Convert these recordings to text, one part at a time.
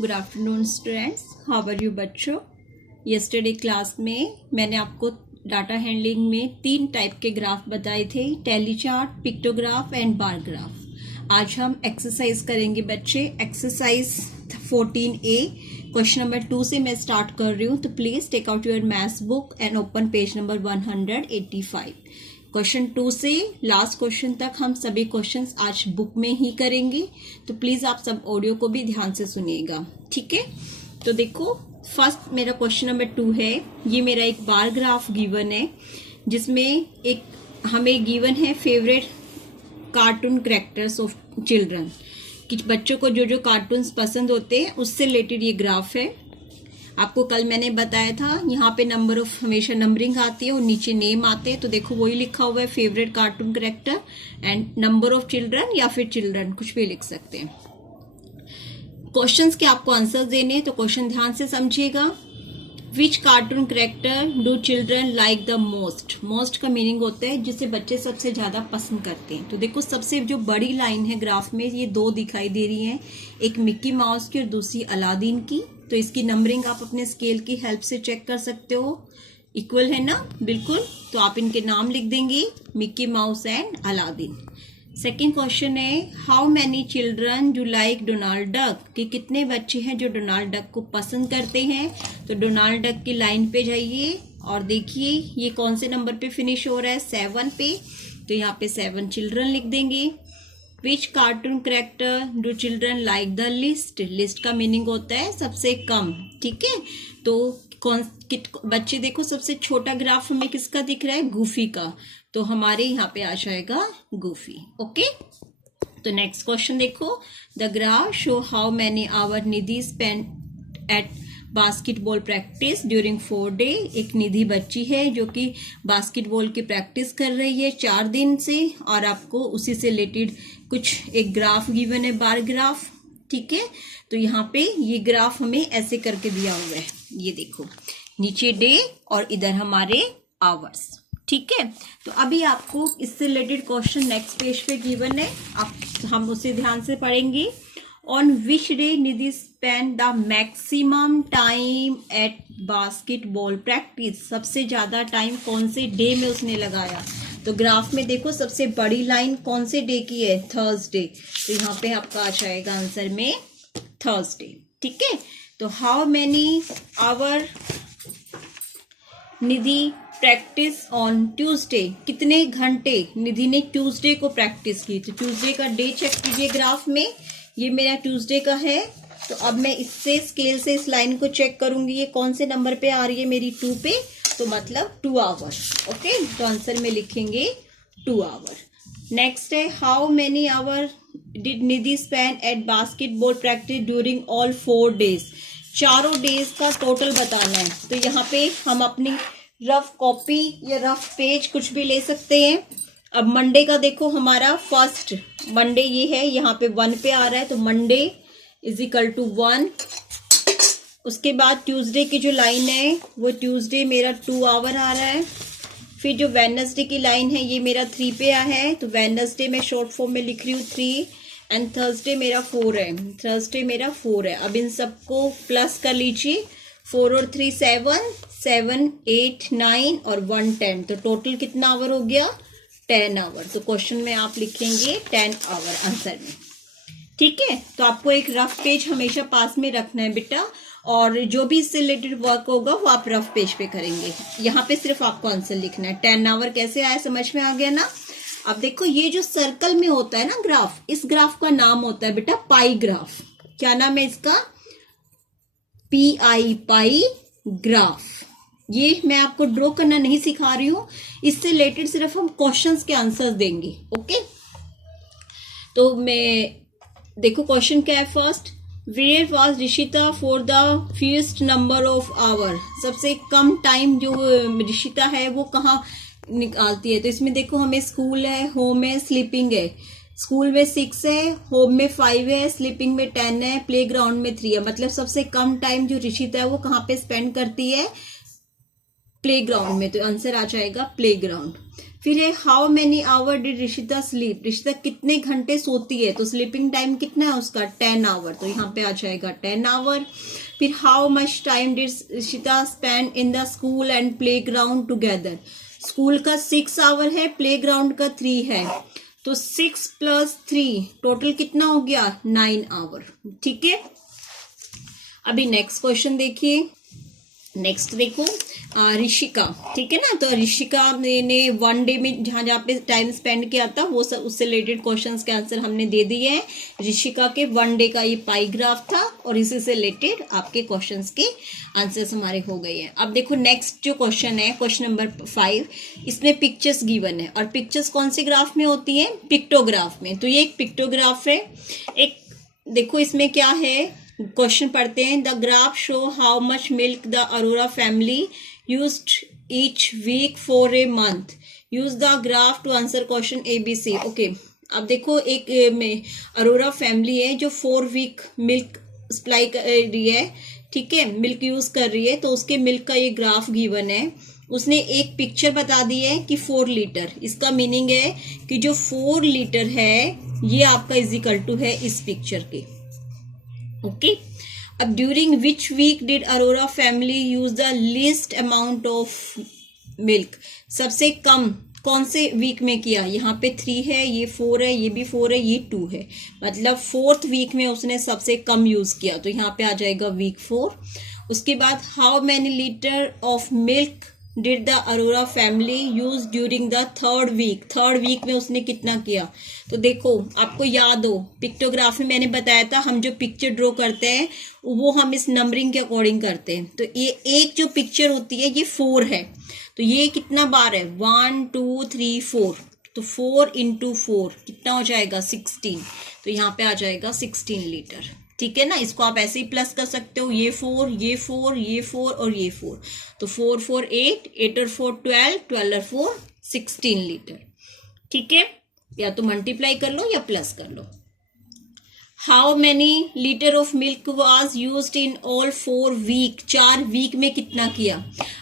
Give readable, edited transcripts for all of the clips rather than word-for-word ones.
Good afternoon students, how are you बच्चों। Yesterday class में मैंने आपको डाटा हैंडलिंग में 3 टाइप के ग्राफ बताए थे, tally chart, pictograph and bar graph. आज हम एक्सरसाइज करेंगे बच्चे। एक्सरसाइज 14A क्वेश्चन नंबर 2 से मैं स्टार्ट कर रही हूँ, तो please take out your maths book and open page number 185। Question 2 से लास्ट क्वेश्चन तक हम सभी क्वेश्चंस आज बुक में ही करेंगे, तो प्लीज आप सब ऑडियो को भी ध्यान से सुनिएगा, ठीक है। तो देखो, फर्स्ट मेरा क्वेश्चन नंबर 2 है। ये मेरा एक बार ग्राफ गिवन है, जिसमें एक हमें गिवन है favourite cartoon characters of children, कि बच्चों को जो जो कार्टून्स पसंद होते हैं उससे रिलेटेड ये ग्राफ है। आपको कल मैंने बताया था, यहाँ पे नंबर ऑफ हमेशा नंबरिंग आती है और नीचे नेम आते हैं, तो देखो वही लिखा हुआ है favourite cartoon character and number of children, या फिर चिल्ड्रन कुछ भी लिख सकते हैं। क्वेश्चंस के आपको आंसर देने, तो क्वेश्चन ध्यान से समझिएगा। Which cartoon character do children like the most. Most का मीनिंग होता है जिसे बच्चे सबसे ज्यादा पसंद करते हैं। तो देखो, सबसे जो बड़ी लाइन है ग्राफ में, ये 2 दिखाई दे रही हैं, एक मिक्की माउस की और दूसरी अलादीन की। तो इसकी नंबरिंग आप अपने स्केल की हेल्प से चेक कर सकते हो, इक्वल है ना, बिल्कुल। तो आप इनके नाम लिख देंगे, Mickey Mouse and Aladdin. Second question है, how many children do like Donald Duck, कि कितने बच्चे हैं जो डोनाल्ड डक को पसंद करते हैं। तो डोनाल्ड डक की लाइन पे जाइए और देखिए ये कौन से नंबर पे फिनिश हो रहा है, 7 पे। तो यहाँ पे 7 चिल्ड्रन लिख देंगे। Which cartoon character do children like the least. Least का मीनिंग होता है सबसे कम, ठीक है। तो बच्चे देखो, सबसे छोटा ग्राफ हमें किसका दिख रहा है, गूफी का, तो हमारे यहाँ पे आ जाएगा गूफी, ओके। तो नेक्स्ट क्वेश्चन देखो, the graph show how many hour Nidhi spend at basketball practice during 4 day. एक निधि बच्ची है जो कि बास्केटबॉल की प्रैक्टिस कर रही है 4 दिन से, और आपको उसी से रिलेटेड कुछ एक ग्राफ गिवन है, बार ग्राफ, ठीक है। तो यहाँ पे ये ग्राफ हमें ऐसे करके दिया हुआ है, ये देखो, नीचे डे और इधर हमारे आवर्स, ठीक है। तो अभी आपको इससे रिलेटेड क्वेश्चन नेक्स्ट पेज पे गिवन है, हम उसे ध्यान से पढ़ेंगे। On which day Nidhi spend the maximum time at basketball practice. सबसे ज्यादा टाइम कौन से डे में उसने लगाया। तो ग्राफ में देखो, सबसे बड़ी लाइन कौन से डे की है, थर्सडे। तो यहाँ पे आपका आ जाएगा आंसर में थर्सडे, ठीक है। तो how many hour Nidhi practice on Tuesday. कितने घंटे निधि ने ट्यूसडे को प्रैक्टिस की। तो ट्यूसडे का डे चेक कीजिए ग्राफ में, ये मेरा ट्यूसडे का है। तो अब मैं इससे स्केल से इस लाइन को चेक करूंगी, ये कौन से नंबर पे आ रही है, मेरी 2 पे, तो मतलब 2 आवर, ओके। तो आंसर में लिखेंगे 2 आवर। नेक्स्ट है, how many hour did Nidhi spend at basketball practice during all 4 days. चारों डेज का टोटल बताना है। तो यहाँ पे हम अपनी रफ कॉपी या रफ पेज कुछ भी ले सकते हैं। अब मंडे का देखो, हमारा फर्स्ट मंडे ये है, यहाँ पे 1 पे आ रहा है, तो मंडे इज इक्वल टू 1। उसके बाद ट्यूसडे की जो लाइन है वो ट्यूसडे मेरा 2 आवर आ रहा है। फिर जो वेडनेसडे की लाइन है ये मेरा 3 पे आया है, तो वेडनेसडे मैं शॉर्ट फॉर्म में लिख रही हूँ 3, एंड थर्सडे मेरा 4 है, थर्सडे मेरा 4 है। अब इन सबको प्लस कर लीजिए, 4 और 3 7, 7 8 9 और 1 10, तो टोटल कितना आवर हो गया, 10 आवर। तो क्वेश्चन में आप लिखेंगे 10 आवर आंसर में, ठीक है। तो आपको एक रफ पेज हमेशा पास में रखना है बेटा, और जो भी इससे रिलेटेड वर्क होगा वो आप रफ पेज पे करेंगे। यहाँ पे सिर्फ आपको आंसर लिखना है। 10 आवर कैसे आया, समझ में आ गया ना। अब देखो, ये जो सर्कल में होता है ना ग्राफ, इस ग्राफ का नाम होता है बेटा पाई ग्राफ। क्या नाम है इसका, PI, पाई ग्राफ। ये मैं आपको ड्रॉ करना नहीं सिखा रही हूँ, इससे रिलेटेड सिर्फ हम क्वेश्चंस के आंसर्स देंगे, ओके। तो मैं देखो, क्वेश्चन क्या है first, where was Rishita for the fewest number of hour. सबसे कम टाइम जो ऋषिता है वो कहाँ निकालती है। तो इसमें देखो, हमें स्कूल है, होम है, स्लीपिंग है। स्कूल में 6 है, होम में 5 है, स्लीपिंग में 10 है, प्ले ग्राउंड में 3 है। मतलब सबसे कम टाइम जो ऋषिता है वो कहाँ पे स्पेंड करती है, प्ले ग्राउंड में। तो आंसर आ जाएगा प्ले ग्राउंड। फिर है how many hour did Rishita sleep, Rishita कितने घंटे सोती है, तो स्लीपिंग टाइम कितना है उसका 10 आवर, तो यहाँ पे आ जाएगा 10 आवर। फिर how much time did Rishita spend in the school and play ground together, school का 6 आवर है, प्ले ग्राउंड का 3 है, तो 6 + 3 टोटल कितना हो गया 9 आवर। ठीक है, अभी नेक्स्ट क्वेश्चन देखिए। नेक्स्ट देखो ऋषिका, ठीक है ना, तो ऋषिका ने 1 डे में जहां जहां पे टाइम स्पेंड किया था वो सब उससे रिलेटेड क्वेश्चंस के आंसर हमने दे दिए हैं। ऋषिका के 1 डे का ये पाई ग्राफ था और इसी से रिलेटेड आपके क्वेश्चंस के आंसर्स हमारे हो गए हैं। अब देखो नेक्स्ट जो क्वेश्चन है, क्वेश्चन नंबर 5, इसमें पिक्चर्स गिवन है और पिक्चर्स कौन से ग्राफ में होती है, पिक्टोग्राफ में। तो ये एक पिक्टोग्राफ है। एक देखो इसमें क्या है, क्वेश्चन पढ़ते हैं। The graph show how much milk the Arora family used each week for a month, use the graph to answer question ABC। Okay, अब देखो एक में अरोरा फैमिली है जो 4 वीक मिल्क सप्लाई कर रही है, ठीक है, मिल्क यूज कर रही है, तो उसके मिल्क का ये ग्राफ गिवन है। उसने एक पिक्चर बता दी है कि 4 लीटर, इसका मीनिंग है कि जो 4 लीटर है ये आपका इजिकल टू है इस पिक्चर के। ओके, अब during which week did Arora family use the least amount of milk, सबसे कम कौन से वीक में किया, यहाँ पे 3 है, ये 4 है, ये भी 4 है, ये 2 है, मतलब 4th वीक में उसने सबसे कम यूज किया, तो यहाँ पे आ जाएगा वीक 4। उसके बाद how many litre of milk did the Arora family use during the 3rd week, 3rd week में उसने कितना किया। तो देखो आपको याद हो पिक्टोग्राफ में मैंने बताया था हम जो पिक्चर ड्रॉ करते हैं वो हम इस नंबरिंग के अकॉर्डिंग करते हैं। तो ये एक जो पिक्चर होती है ये 4 है, तो ये कितना बार है 1 2 3 4, तो 4 × 4 कितना हो जाएगा 16, तो यहाँ पे आ जाएगा 16 लीटर। ठीक है ना, इसको आप ऐसे ही प्लस कर सकते हो, ये 4 ये 4 ये 4 और ये 4, तो 4 4 8 8 और 4 12 12 और 4 16 लीटर। ठीक है, या तो मल्टीप्लाई कर लो या प्लस कर लो। How many litre of milk was used in all 4 week, 4 week में कितना किया।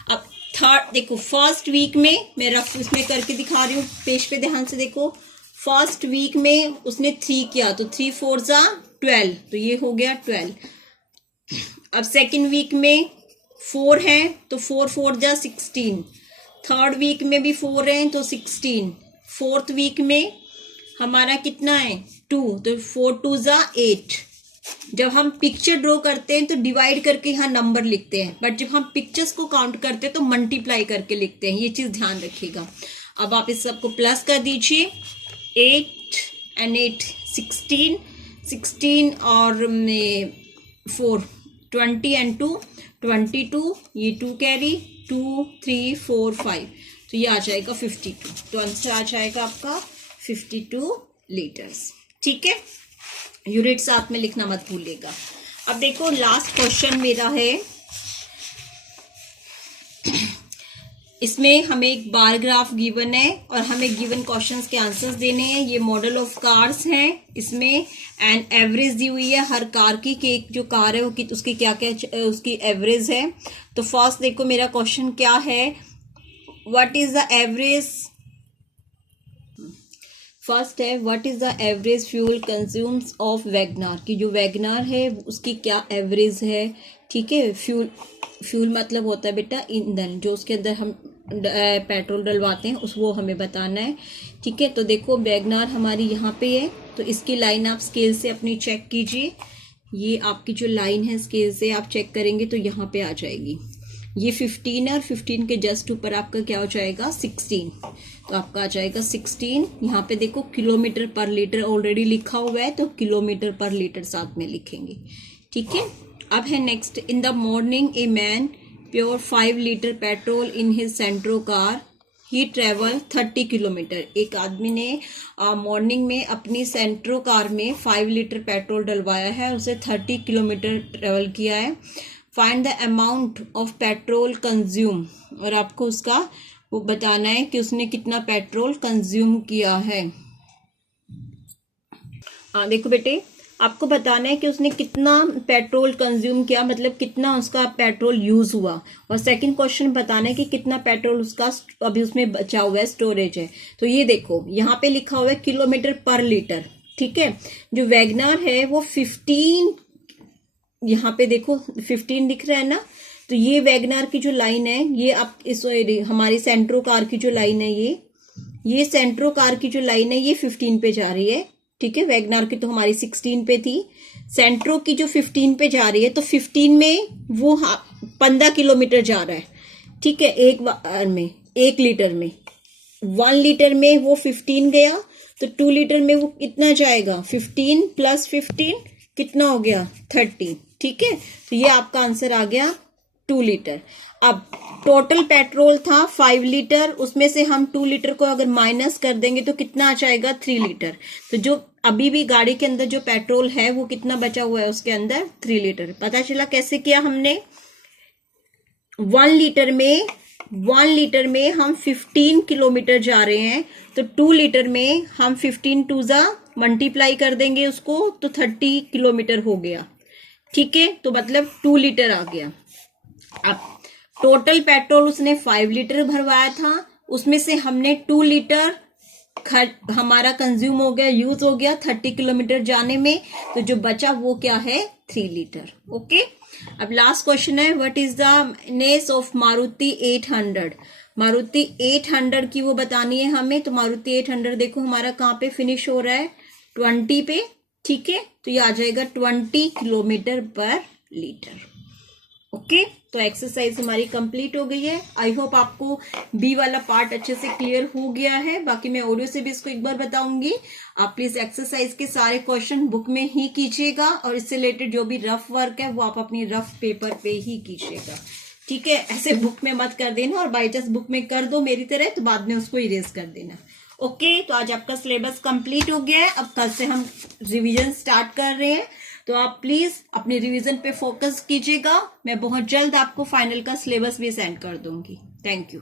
अब थर्ड देखो, फर्स्ट वीक में मैं रफ उसमें करके दिखा रही हूँ, पेज पे ध्यान से देखो। फर्स्ट वीक में उसने 3 किया, तो 3 4 जा 12, तो ये हो गया 12। अब सेकेंड वीक में 4 है, तो 4 4 जा 16। थर्ड वीक में भी 4 है, तो 16। फोर्थ वीक में हमारा कितना है 2, तो 4 2 जा 8। जब हम पिक्चर ड्रॉ करते हैं तो डिवाइड करके यहाँ नंबर लिखते हैं, बट जब हम पिक्चर्स को काउंट करते हैं तो मल्टीप्लाई करके लिखते हैं, ये चीज ध्यान रखिएगा। अब आप इस सबको प्लस कर दीजिए, 8 and 8 16, 16 और 4 20 and 2 22, ये 2 कैरी 2 3 4 5, तो ये आ जाएगा 52, तो आंसर आ जाएगा आपका 52 लीटर्स। ठीक है, यूनिट साथ में लिखना मत भूलिएगा। अब देखो लास्ट क्वेश्चन मेरा है, इसमें हमें एक बार ग्राफ गिवन है और हमें गिवन क्वेश्चंस के आंसर्स देने हैं। ये मॉडल ऑफ कार्स हैं, इसमें एंड एवरेज दी हुई है हर कार की कि एक जो कार है वो उसकी क्या क्या उसकी एवरेज है। तो फर्स्ट देखो मेरा क्वेश्चन क्या है, what is the average, first है what is the average fuel consumes of WagonR, की जो वैगनार है उसकी क्या एवरेज है। ठीक है, फ्यूल मतलब होता है बेटा ईंधन, जो उसके अंदर हम पेट्रोल डलवाते हैं उस वो हमें बताना है। ठीक है, तो देखो वैगनार हमारी यहाँ पे है, तो इसकी लाइन आप स्केल से अपनी चेक कीजिए। ये आपकी जो लाइन है स्केल से आप चेक करेंगे तो यहाँ पे आ जाएगी, ये 15 है और 15 के जस्ट ऊपर आपका क्या हो जाएगा 16, तो आपका आ जाएगा 16। यहाँ पे देखो किलोमीटर पर लीटर ऑलरेडी लिखा हुआ है, तो किलोमीटर पर लीटर साथ में लिखेंगे। ठीक है, अब है next, in the morning a man pure 5 litre petrol in his Santro car, he travel 30 kilometre. एक आदमी ने मॉर्निंग में अपनी सेंट्रो कार में 5 लीटर पेट्रोल डलवाया है, उसे 30 किलोमीटर ट्रेवल किया है। Find the amount of petrol consume, और आपको उसका वो बताना है कि उसने कितना पेट्रोल कंज्यूम किया है। देखो बेटे, आपको बताना है कि उसने कितना पेट्रोल कंज्यूम किया, मतलब कितना उसका पेट्रोल यूज हुआ। और सेकंड क्वेश्चन बताना है कि कितना पेट्रोल उसका अभी उसमें बचा हुआ है, स्टोरेज है। तो ये देखो यहाँ पे लिखा हुआ है किलोमीटर पर लीटर, ठीक है। जो वैगनार है वो 15, यहाँ पे देखो 15 दिख रहा है ना। तो ये वैगनार की जो लाइन है, ये आप इस हमारी सेंट्रो कार की जो लाइन है, ये सेंट्रो कार की जो लाइन है ये 15 पे जा रही है, ठीक है। वैगनार की तो हमारी 16 पे थी, सेंट्रो की जो 15 पे जा रही है, तो 15 में वो 15 किलोमीटर जा रहा है, ठीक है। एक बार में 1 लीटर में 1 लीटर में वो 15 गया, तो 2 लीटर में वो कितना जाएगा, 15 + 15 कितना हो गया, 30, ठीक है। तो ये आपका आंसर आ गया 2 लीटर। अब टोटल पेट्रोल था 5 लीटर, उसमें से हम 2 लीटर को अगर माइनस कर देंगे तो कितना आ जाएगा, 3 लीटर। तो जो अभी भी गाड़ी के अंदर जो पेट्रोल है वो कितना बचा हुआ है उसके अंदर, 3 लीटर। पता चला कैसे किया हमने। 1 लीटर में हम 15 किलोमीटर जा रहे हैं, तो 2 लीटर में हम 15 टू जा मल्टीप्लाई कर देंगे उसको, तो 30 किलोमीटर हो गया, ठीक है। तो मतलब 2 लीटर आ गया। अब टोटल पेट्रोल उसने 5 लीटर भरवाया था, उसमें से हमने 2 लीटर हमारा कंज्यूम हो गया, यूज हो गया 30 किलोमीटर जाने में, तो जो बचा वो क्या है, 3 लीटर। ओके। अब लास्ट क्वेश्चन है, what is the mileage of Maruti 800। Maruti 800 की वो बतानी है हमें। तो मारुति 800 देखो हमारा कहाँ पे फिनिश हो रहा है, 20 पे, ठीक है। तो ये आ जाएगा 20 किलोमीटर पर लीटर। ओके। तो एक्सरसाइज हमारी कंप्लीट हो गई है। आई होप आपको बी वाला पार्ट अच्छे से क्लियर हो गया है। बाकी मैं ऑडियो से भी इसको एक बार बताऊंगी। आप प्लीज एक्सरसाइज के सारे क्वेश्चन बुक में ही कीजिएगा, और इससे रिलेटेड जो भी रफ वर्क है वो आप अपनी रफ पेपर पे ही कीजिएगा, ठीक है। ऐसे बुक में मत कर देना, और बाई चांस बुक में कर दो मेरी तरह तो बाद में उसको इरेज कर देना। ओके। तो आज आपका सिलेबस कंप्लीट हो गया है। अब कल से हम रिवीजन स्टार्ट कर रहे हैं, तो आप प्लीज अपने रिवीजन पे फोकस कीजिएगा। मैं बहुत जल्द आपको फाइनल का सिलेबस भी सेंड कर दूंगी। Thank you.